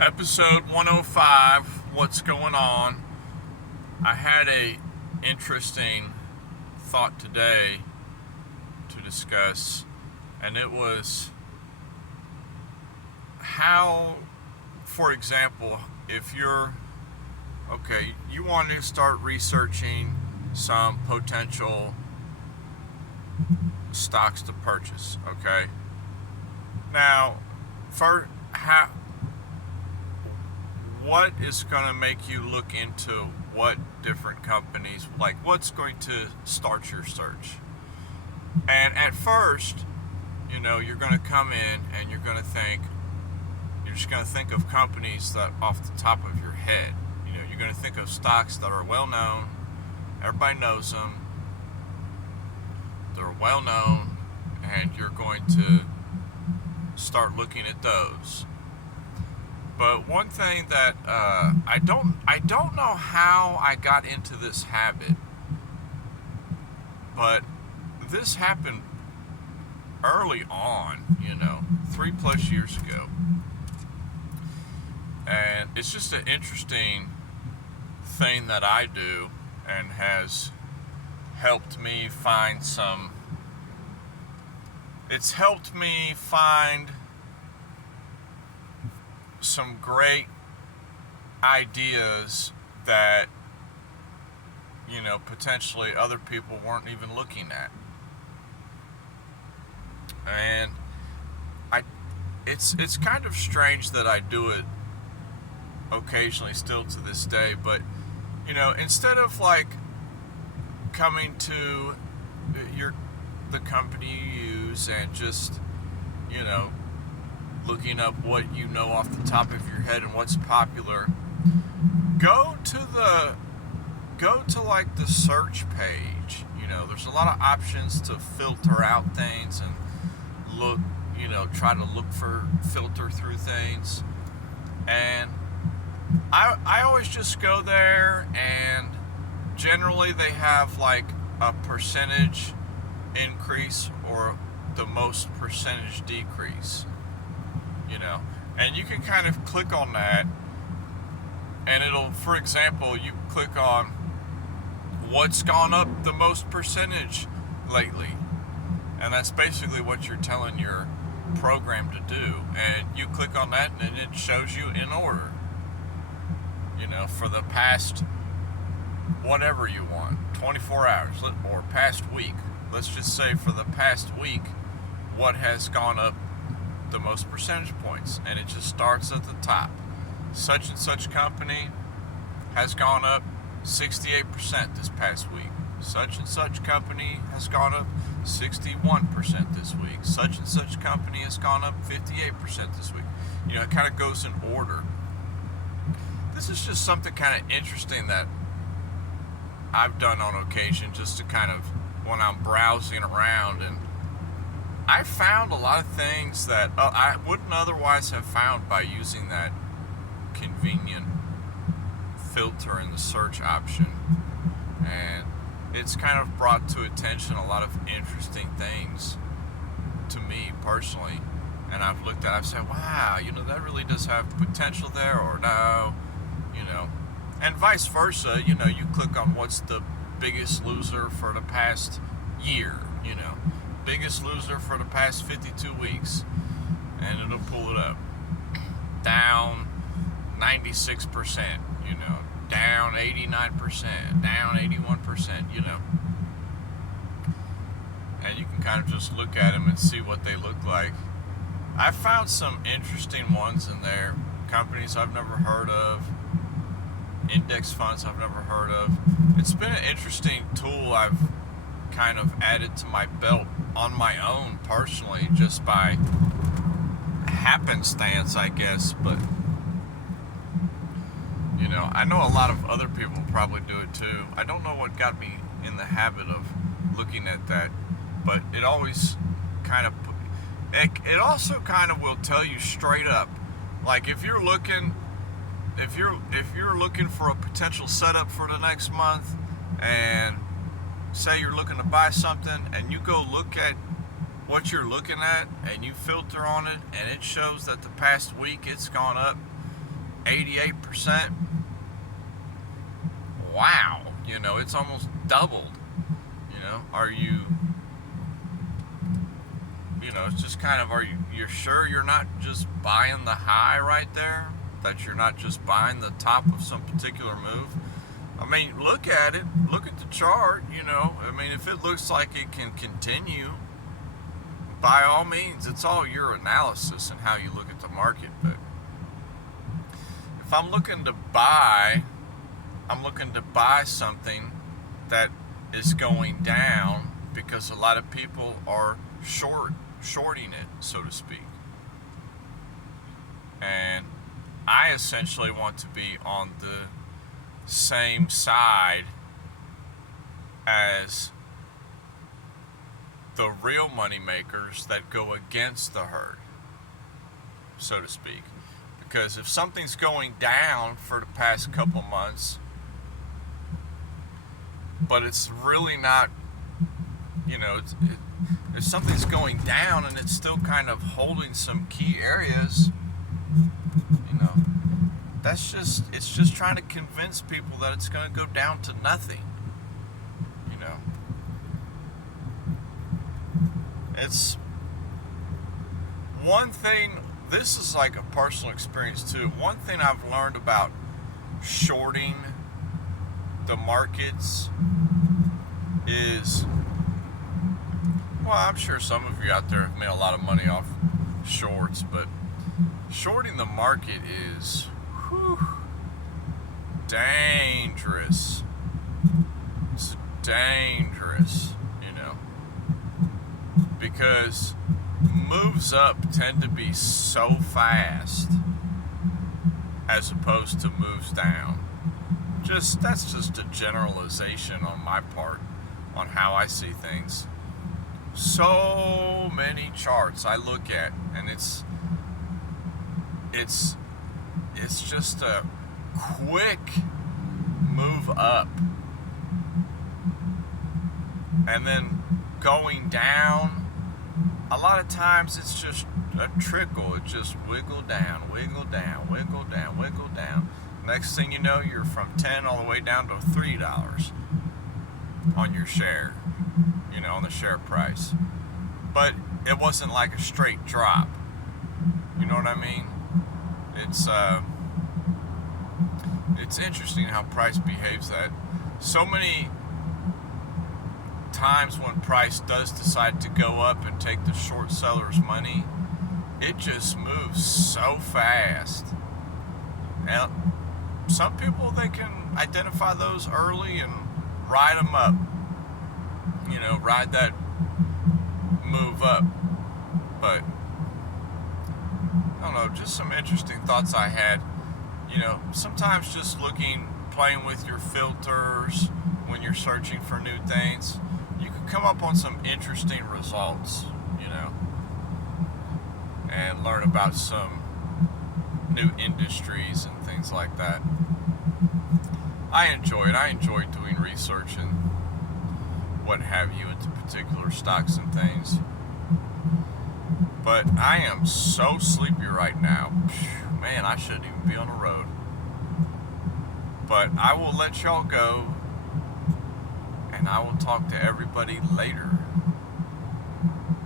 Episode 105, what's going on? I had a interesting thought today to discuss, and it was how, for example, if you want to start researching some potential stocks to purchase, okay? Now, for what is going to make you look into what different companies, like what's going to start your search? And at first, you're going to come in and you're just going to think of companies that off the top of your head. You're going to think of stocks that are well known, everybody knows them, they're well known, and you're going to start looking at those. But one thing that I don't know how I got into this habit, but this happened early on, 3+ years ago, and it's just an interesting thing that I do, and has helped me find it's helped me find some great ideas that potentially other people weren't even looking at. And it's kind of strange that I do it occasionally still to this day, but instead of like coming to the company you use and just looking up what off the top of your head and what's popular, go to like the search page. There's a lot of options to filter out things and try to filter through things. And I always just go there, and generally they have like a percentage increase or the most percentage decrease. And you can kind of click on that, and it'll, for example, you click on what's gone up the most percentage lately, and that's basically what you're telling your program to do. And you click on that, and it shows you in order, for the past whatever you want, 24 hours or past week. Let's just say for the past week, what has gone up the most percentage points, and it just starts at the top. Such and such company has gone up 68% this past week. Such and such company has gone up 61% this week. Such and such company has gone up 58% this week. It kind of goes in order. This is just something kind of interesting that I've done on occasion, just to kind of, when I'm browsing around, and I found a lot of things that I wouldn't otherwise have found by using that convenient filter in the search option. And it's kind of brought to attention a lot of interesting things to me personally. And I've said, wow, that really does have potential there, or no, and vice versa. You click on what's the biggest loser for the past year, biggest loser for the past 52 weeks, and it'll pull it up. Down 96%, down 89%, down 81%, and you can kind of just look at them and see what they look like. I found some interesting ones in there, companies I've never heard of, index funds I've never heard of. It's been an interesting tool I've kind of added to my belt on my own personally, just by happenstance, I guess. But I know a lot of other people probably do it too. I don't know what got me in the habit of looking at that, but it always kind of, it also kind of will tell you straight up, like if you're looking for a potential setup for the next month, and say you're looking to buy something, and you go look at what you're looking at and you filter on it, and it shows that the past week it's gone up 88%. Wow, it's almost doubled. Are you, it's just kind of, you're sure you're not just buying the high right there? That you're not just buying the top of some particular move? I mean, look at it. Look at the chart, I mean, if it looks like it can continue, by all means, it's all your analysis and how you look at the market. But if I'm looking to buy something that is going down because a lot of people are shorting it, so to speak. And I essentially want to be on the same side as the real money makers that go against the herd, so to speak. Because if something's going down for the past couple months, but it's really not, if something's going down and it's still kind of holding some key areas, it's just trying to convince people that it's going to go down to nothing. It's one thing, this is like a personal experience too. One thing I've learned about shorting the markets is, well, I'm sure some of you out there have made a lot of money off shorts, but shorting the market is dangerous. It's dangerous, because moves up tend to be so fast as opposed to moves down. That's just a generalization on my part on how I see things. So many charts I look at, and it's just a quick move up and then going down. A lot of times it's just a trickle. It just wiggle down, wiggle down, wiggle down, wiggle down. Next thing you know, you're from 10 all the way down to $3 on your share, on the share price. But it wasn't like a straight drop. You know what I mean? It's interesting how price behaves that. So many times when price does decide to go up and take the short seller's money, it just moves so fast. Now, some people, they can identify those early and ride them up, ride that move up. But I don't know, just some interesting thoughts I had. Sometimes just playing with your filters when you're searching for new things, you can come up on some interesting results, and learn about some new industries and things like that. I enjoy it. I enjoy doing research and what have you into particular stocks and things. But I am so sleepy right now. Man, I shouldn't even be on the road. But I will let y'all go, and I will talk to everybody later.